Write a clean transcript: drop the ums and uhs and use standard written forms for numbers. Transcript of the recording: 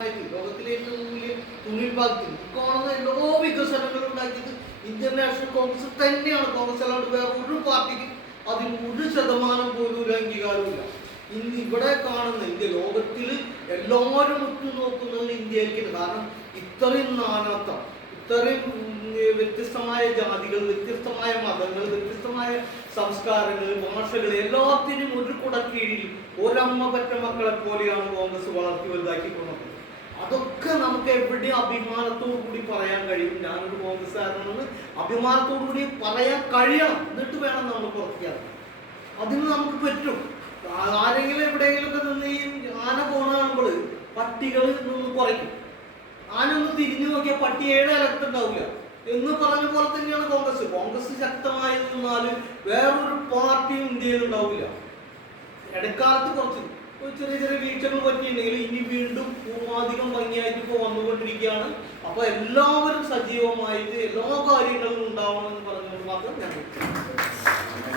ലോകത്തിലെ ഏറ്റവും വലിയ തുണിൽ ഭാഗത്തിൽ കാണുന്ന എല്ലാ വികസനങ്ങളും ഉണ്ടാക്കിയത് ഇന്ത്യൻ നാഷണൽ കോൺഗ്രസ് തന്നെയാണ്. കോൺഗ്രസ് അല്ലാണ്ട് വേറെ ഒരു പാർട്ടിക്ക് അതിന് 1% പോലും ഒരു അംഗീകാരമില്ല. ഇന്ന് ഇവിടെ കാണുന്ന ഇന്ത്യ ലോകത്തിൽ എല്ലാവരും ഉറ്റുനോക്കുന്നത് ഇന്ത്യയിലേക്ക്. കാരണം ഇത്രയും നാനാത്വം, ഇത്രയും വ്യത്യസ്തമായ ജാതികൾ, വ്യത്യസ്തമായ മതങ്ങൾ, വ്യത്യസ്തമായ സംസ്കാരങ്ങൾ, ഭാഷകൾ, എല്ലാത്തിനും ഒരു കുടക്കീഴിൽ ഒരമ്മ പറ്റ മക്കളെ പോലെയാണ് കോൺഗ്രസ് വളർത്തി വലുതാക്കിക്കൊണ്ടത്. അതൊക്കെ നമുക്ക് എവിടെ അഭിമാനത്തോടു കൂടി പറയാൻ കഴിയും. ഞാനൊരു കോൺഗ്രസ്സുകാരനെന്ന് അഭിമാനത്തോടു കൂടി പറയാൻ കഴിയണം. എന്നിട്ട് വേണം നമ്മൾ പുറത്തേക്ക്. അതിന് നമുക്ക് പറ്റും. ആരെങ്കിലും എവിടെയെങ്കിലും ഒക്കെ നിന്ന് ഈ ആന പോണ കാണുമ്പോൾ പട്ടികൾ നിന്ന് കുറയ്ക്കും. ആന ഒന്ന് തിരിഞ്ഞു നോക്കിയാൽ പട്ടി 7 അലത്തുണ്ടാവില്ല എന്ന് പറഞ്ഞ പോലെ തന്നെയാണ് കോൺഗ്രസ്. കോൺഗ്രസ് ശക്തമായി നിന്നാലും വേറൊരു പാർട്ടിയും ഇന്ത്യയിൽ ഉണ്ടാവില്ല. ഇടക്കാലത്ത് കുറച്ച് ചെറിയ ചെറിയ വീഴ്ചകൾ പറ്റിയിട്ടുണ്ടെങ്കിൽ ഇനി വീണ്ടും പൂർവാധികം ഭംഗിയായിട്ട് ഇപ്പോൾ വന്നുകൊണ്ടിരിക്കുകയാണ്. അപ്പോൾ എല്ലാവരും സജീവമായിട്ട് എല്ലാ കാര്യങ്ങളും ഉണ്ടാവണമെന്ന് പറഞ്ഞുകൊണ്ട് മാത്രം ഞാൻ